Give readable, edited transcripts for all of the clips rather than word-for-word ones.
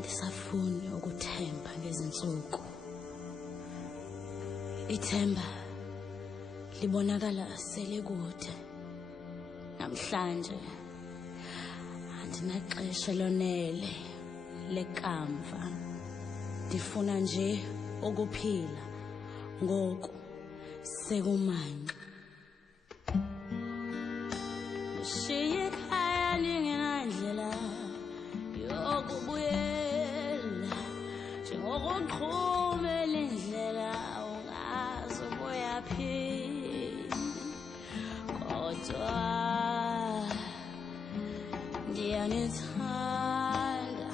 Angisafuni ukuthemba ngezinsuku. Ithemba libonakala sele kude. Namhlanje andinaxesha lonele lekamva. Ndifuna nje ukuphila ngoku sekumanje. Nishiye ekhaya lingenandlela yokubuyela, njengokuqhumela indlela ungazi ubuyaphi. Kodwa ndiyanithanda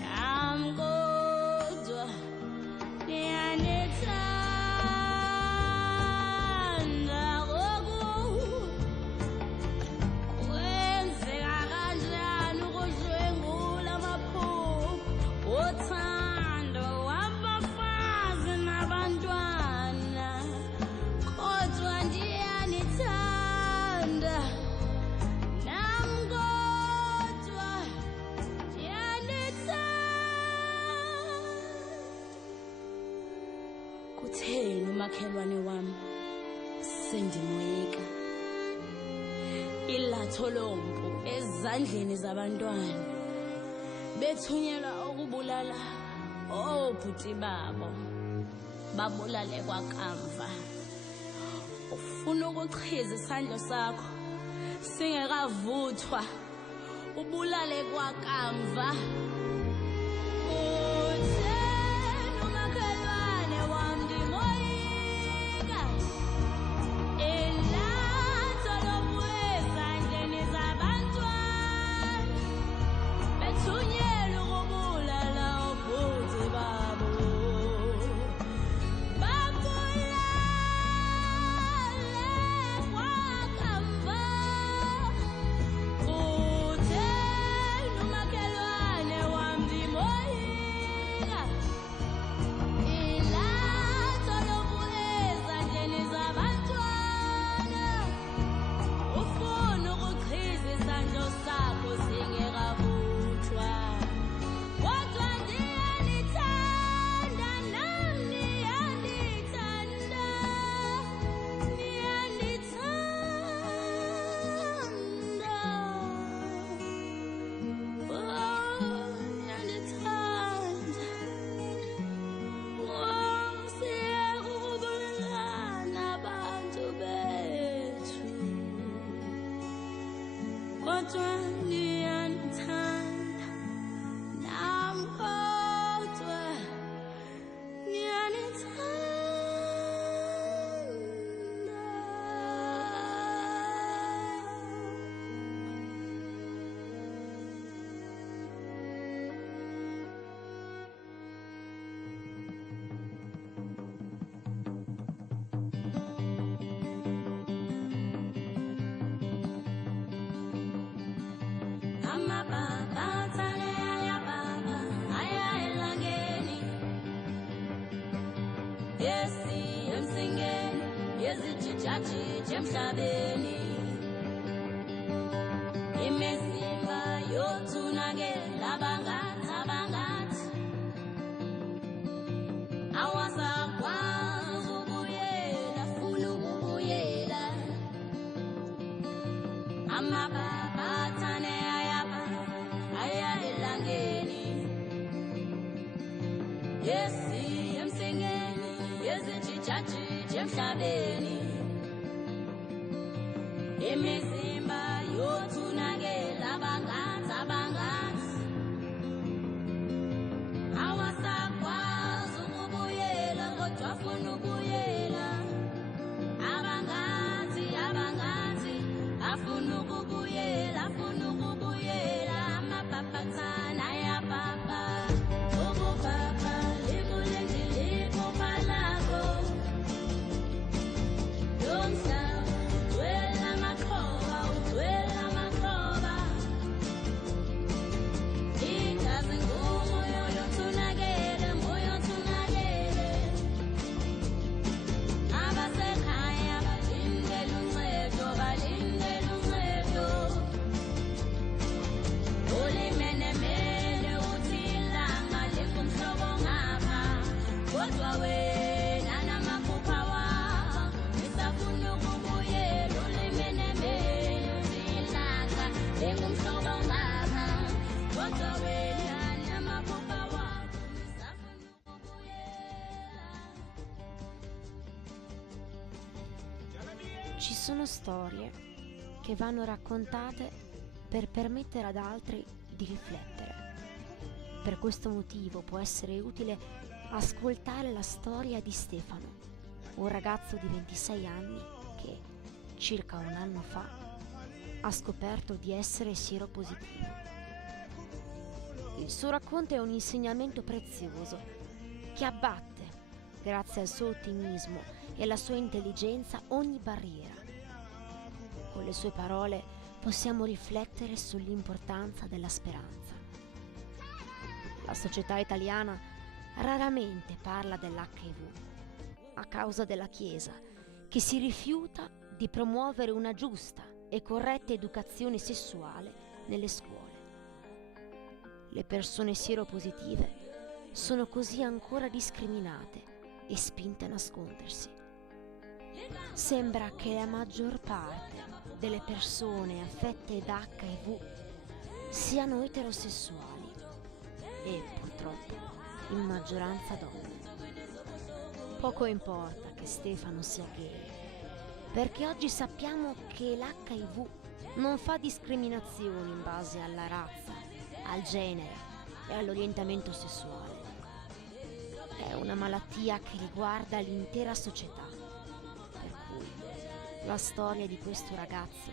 nami, kodwa ndiyanithanda. Kwenzeka kanjani ukudlwengula amaphupho othando wabafazi nabantwana? Kodwa ndiyanithanda nami, kodwa ndiyanithanda. Kutheni umakhelwane wami sendimoyika? Ilatho lompu ezandleni zabantwana, bethunyelwa ukubulala obhuti babo, babulale kwakamva. Ufuna ukuchiza isandla sakho singekavuthwa, ubulale kwakamva. Utheni umakhelwane wami ndimoyika? Ilatho lompu ezandleni zabantwana, bethunyelwa ukubulala obhuti babo, babulale kwakamva. Utheni umakhelwane wami ndimoyika? Ilatho lompu ezandleni zabantwana, ufuna ukuchiza isandla sakho singekavuthwa. Kodwa ndiyanithanda nami, ndiyanithanda, ndiyanithanda. Oh, ndiyanithanda. Oh, siyeke ukubulala abantu bethu. Kodwa ndiyanithanda nami, kodwa amabhabhathane ayababa aya elangeni, yesi emsingeni, yezijijajija emhlabeni. Imizimba yothunakela abangathi, abangathi awasakwazi ukubuyela, funa ukubuyela. Amabhabhathane ayababa aya elangeni, yesi emsingeni, yezijijajija emhlabeni. Imizimba yothunakela abangathi, abangathi awasakwazi ukubuyela, kodwa afuna ukubuyela. Abangathi, abangathi afuna ukubuyela, afuna ukubuyela. Amabhabhathane ayababa, ububhabha libulenje liphupha lakho. Yomhlaba ugcwele amakhoba, ugcwele amakhoba. kodwa wena namaphupha wakho ngisafuna ukubuyela ulimenemene zilaka njengomhlobo ngapha kodwa wena namaphupha wakho ngisafuna ukubuyela. Ci sono storie che vanno raccontate per permettere ad altri di riflettere. Per questo motivo può essere utile ascoltare la storia di Stefano, un ragazzo di 26 anni che, circa un anno fa, ha scoperto di essere sieropositivo. Il suo racconto è un insegnamento prezioso che abbatte, grazie al suo ottimismo e alla sua intelligenza, ogni barriera. Con le sue parole possiamo riflettere sull'importanza della speranza. La società italiana raramente parla dell'HIV a causa della Chiesa, che si rifiuta di promuovere una giusta e corretta educazione sessuale nelle scuole. Le persone sieropositive sono così ancora discriminate e spinte a nascondersi. Sembra che la maggior parte delle persone affette da HIV siano eterosessuali e purtroppo in maggioranza donne. Poco importa che Stefano sia gay, perché oggi sappiamo che l'HIV non fa discriminazioni in base alla razza, al genere e all'orientamento sessuale. È una malattia che riguarda l'intera società, per cui la storia di questo ragazzo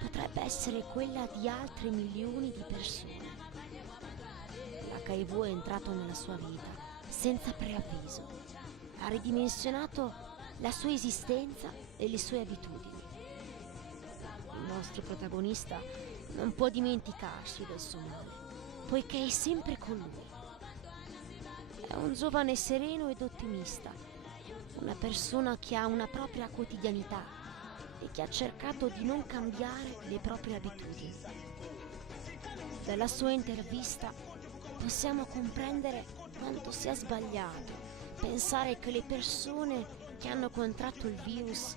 potrebbe essere quella di altri milioni di persone. L'HIV è entrato nella sua vita senza preavviso, ha ridimensionato la sua esistenza e le sue abitudini. Il nostro protagonista non può dimenticarsi del suo male, poiché è sempre con lui. È un giovane sereno ed ottimista, una persona che ha una propria quotidianità e che ha cercato di non cambiare le proprie abitudini. Dalla sua intervista possiamo comprendere quanto sia sbagliato pensare che le persone che hanno contratto il virus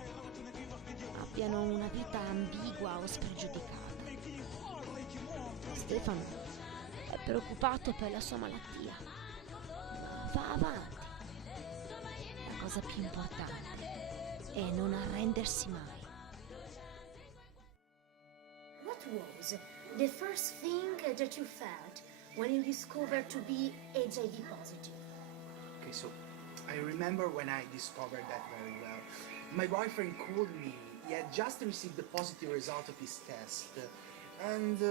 abbiano una vita ambigua o spregiudicata. Stefano è preoccupato per la sua malattia, ma va avanti. La cosa più importante è non arrendersi mai. What was the first thing that you felt when you discovered to be HIV positive? Okay, so I remember when I discovered that very well. My boyfriend called me. He had just received the positive result of his test. And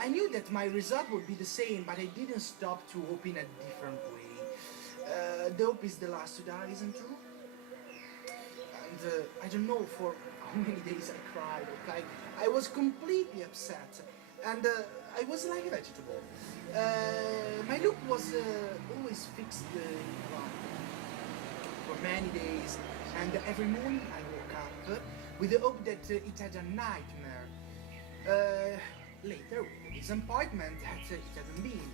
I knew that my result would be the same, but I didn't stop to hope in a different way. The hope is the last to die, isn't true? And I don't know for how many days I cried. Okay? I was completely upset. And I was like a vegetable. My look was always fixed right for many days, and every morning I woke up with the hope that it had a nightmare. Later, with the disappointment that it hadn't been.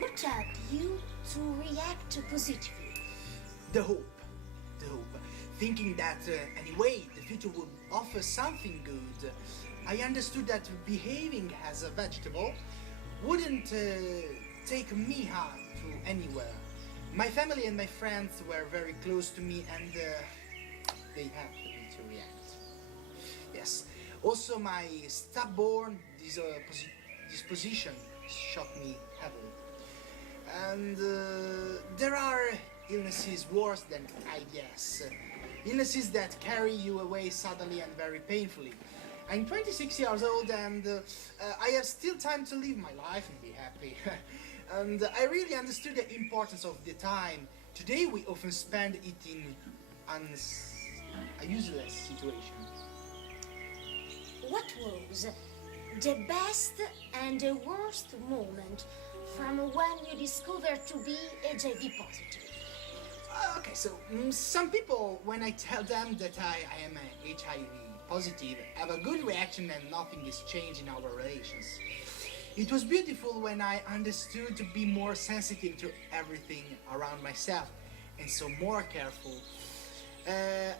What helped you to react positively? The hope. Thinking that anyway the future would offer something good. I understood that behaving as a vegetable wouldn't take me out to anywhere. My family and my friends were very close to me, and they helped me to react. Yes. Also, my stubborn disposition shocked me heavily. And there are illnesses worse than AIDS. Illnesses that carry you away suddenly and very painfully. I'm 26 years old, and I have still time to live my life and be happy. And I really understood the importance of the time. Today we often spend it in a useless situation. What was the best and the worst moment from when you discovered to be HIV positive? Okay, so some people, when I tell them that I am HIV positive, have a good reaction and nothing is changed in our relations. It was beautiful when I understood to be more sensitive to everything around myself and so more careful.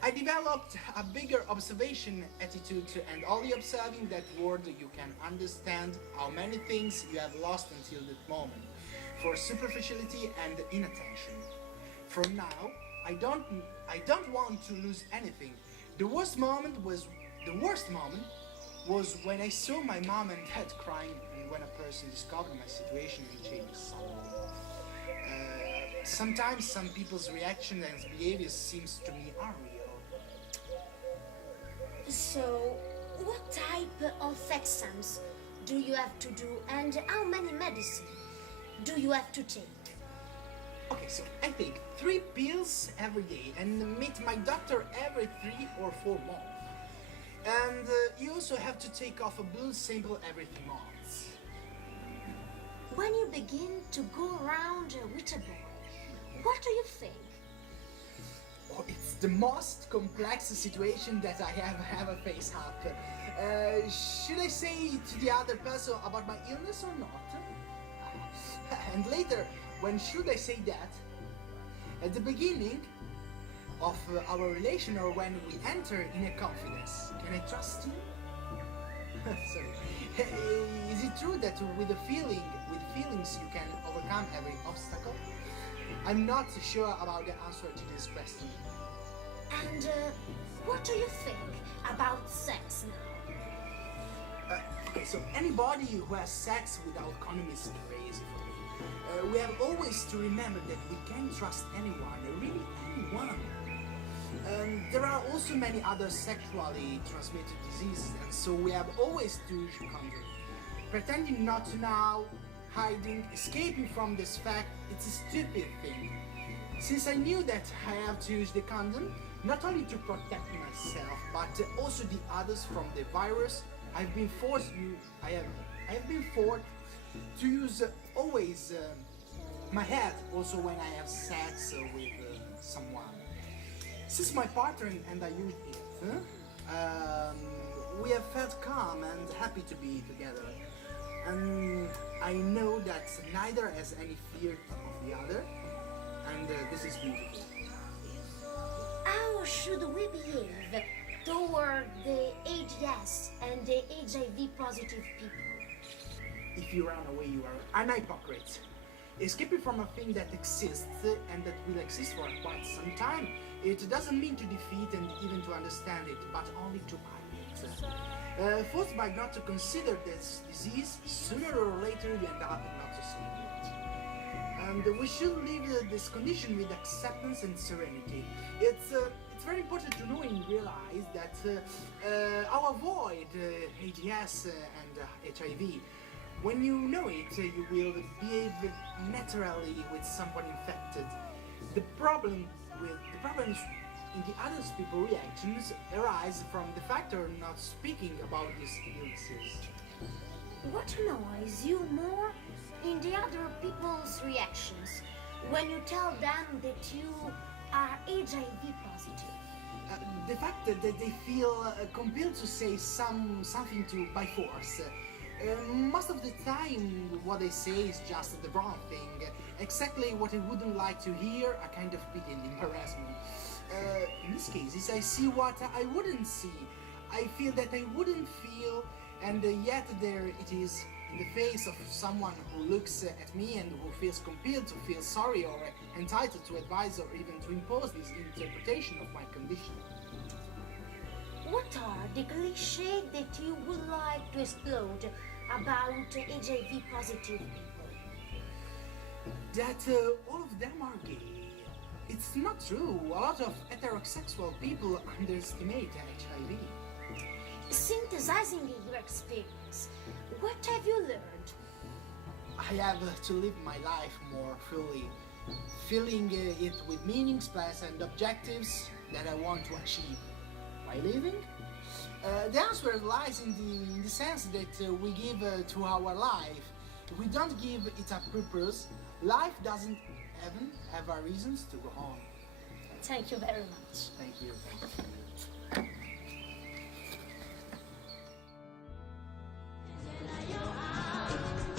I developed a bigger observation attitude and only observing that world you can understand how many things you have lost until that moment for superficiality and inattention. From now, I don't want to lose anything. The worst moment was when I saw my mom and dad crying and when a person discovered my situation and changed suddenly. Sometimes some people's reaction and behavior seems to me unreal. So, what type of exams do you have to do and how many medicine do you have to take? Okay, so I take 3 pills every day and meet my doctor every 3 or 4 months. And you also have to take off a blood sample every 3 months. When you begin to go around with a boy, what do you think? Oh, it's the most complex situation that I have ever faced up. Should I say to the other person about my illness or not? And later, when should I say that? At the beginning of our relation or when we enter in a confidence? Can I trust you? Sorry. Is it true that with feelings you can overcome every obstacle? I'm not sure about the answer to this question. And what do you think about sex now? Okay, so anybody who has sex without condom is crazy for me. We have always to remember that we can't trust anyone, really anyone. There are also many other sexually transmitted diseases, and so we have always to use condom. Pretending not to know, hiding, escaping from this fact, it's a stupid thing. Since I knew that I have to use the condom, not only to protect myself, but also the others from the virus, I have been forced to use always my head also when I have sex with someone. Since my partner and I used it, we have felt calm and happy to be together. And I know that neither has any fear of the other, and this is beautiful. How should we behave toward the AIDS and the HIV positive people? If you run away, you are an hypocrite. Escaping from a thing that exists and that will exist for quite some time, it doesn't mean to defeat and even to understand it, but only to hide it. Forced by not to consider this disease, sooner or later you end up not to see it. And we should live this condition with acceptance and serenity. It's very important to know and realize that I'll avoid AIDS and HIV. When you know it, you will behave naturally with someone infected. The problems in the other people's reactions arise from the factor not speaking about these illnesses. What annoys you more in the other people's reactions when you tell them that you are HIV positive? The fact that they feel compelled to say something by force. Most of the time what they say is just the wrong thing, exactly what I wouldn't like to hear, a kind of pity and embarrassment. In these cases I see what I wouldn't see, I feel that I wouldn't feel, and yet there it is in the face of someone who looks at me and who feels compelled to feel sorry or entitled to advise or even to impose this interpretation of my condition. What are the clichés that you would like to explode about HIV positive people? That all of them are gay. It's not true. A lot of heterosexual people underestimate HIV. Synthesizing your experience, what have you learned? I have to live my life more fully, filling it with meanings, plans and objectives that I want to achieve. By living? The answer lies in the sense that we give to our life. If we don't give it a purpose, life doesn't even have our reasons to go on. Thank you very much. Thank you. Your arms.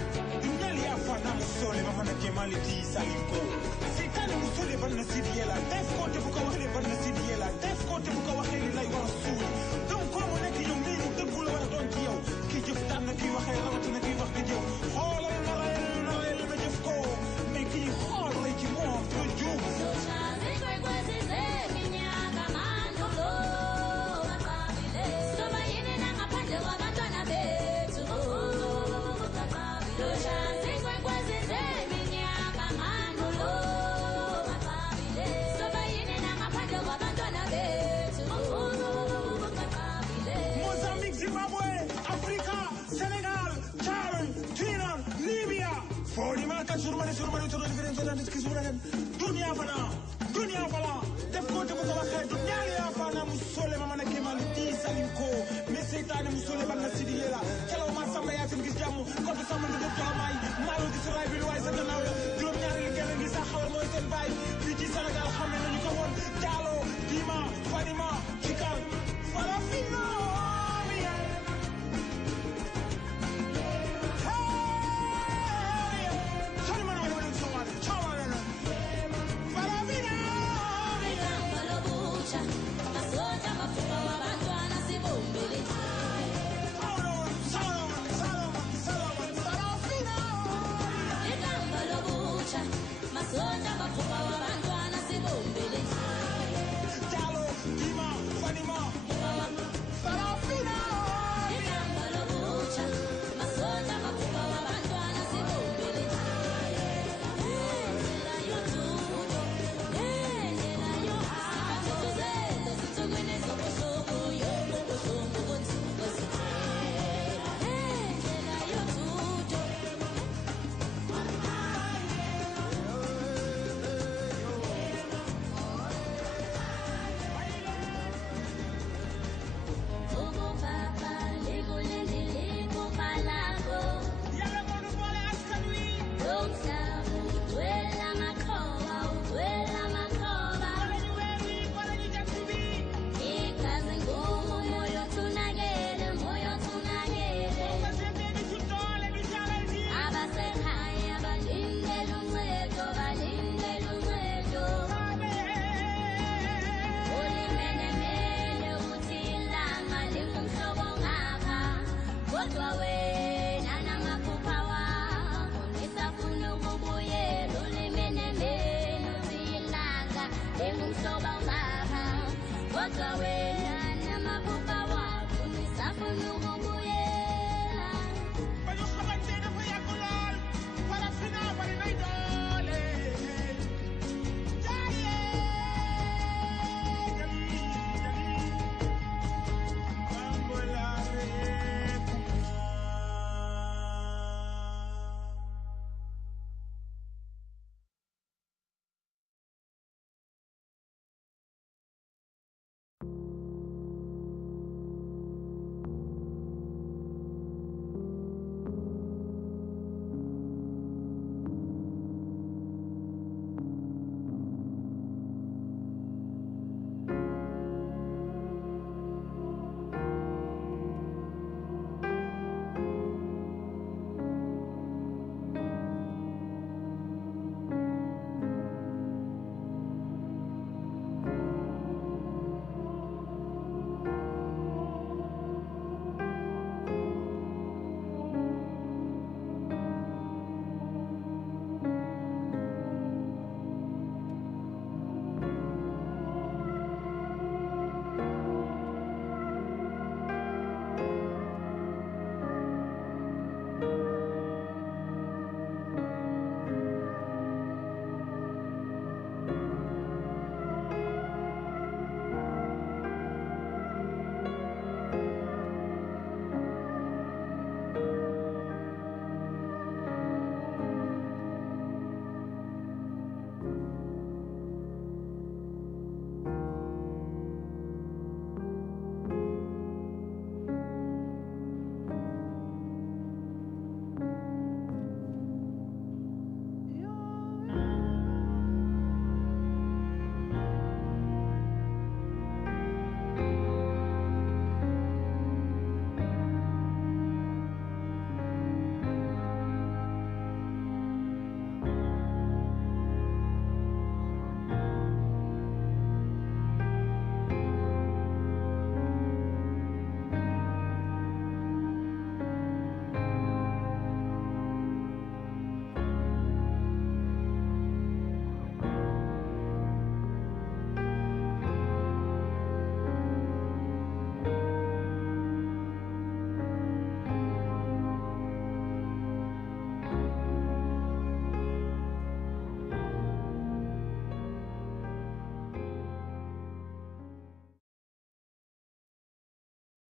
Kodwa wena namaphupha wakho nisafuna ukubuyela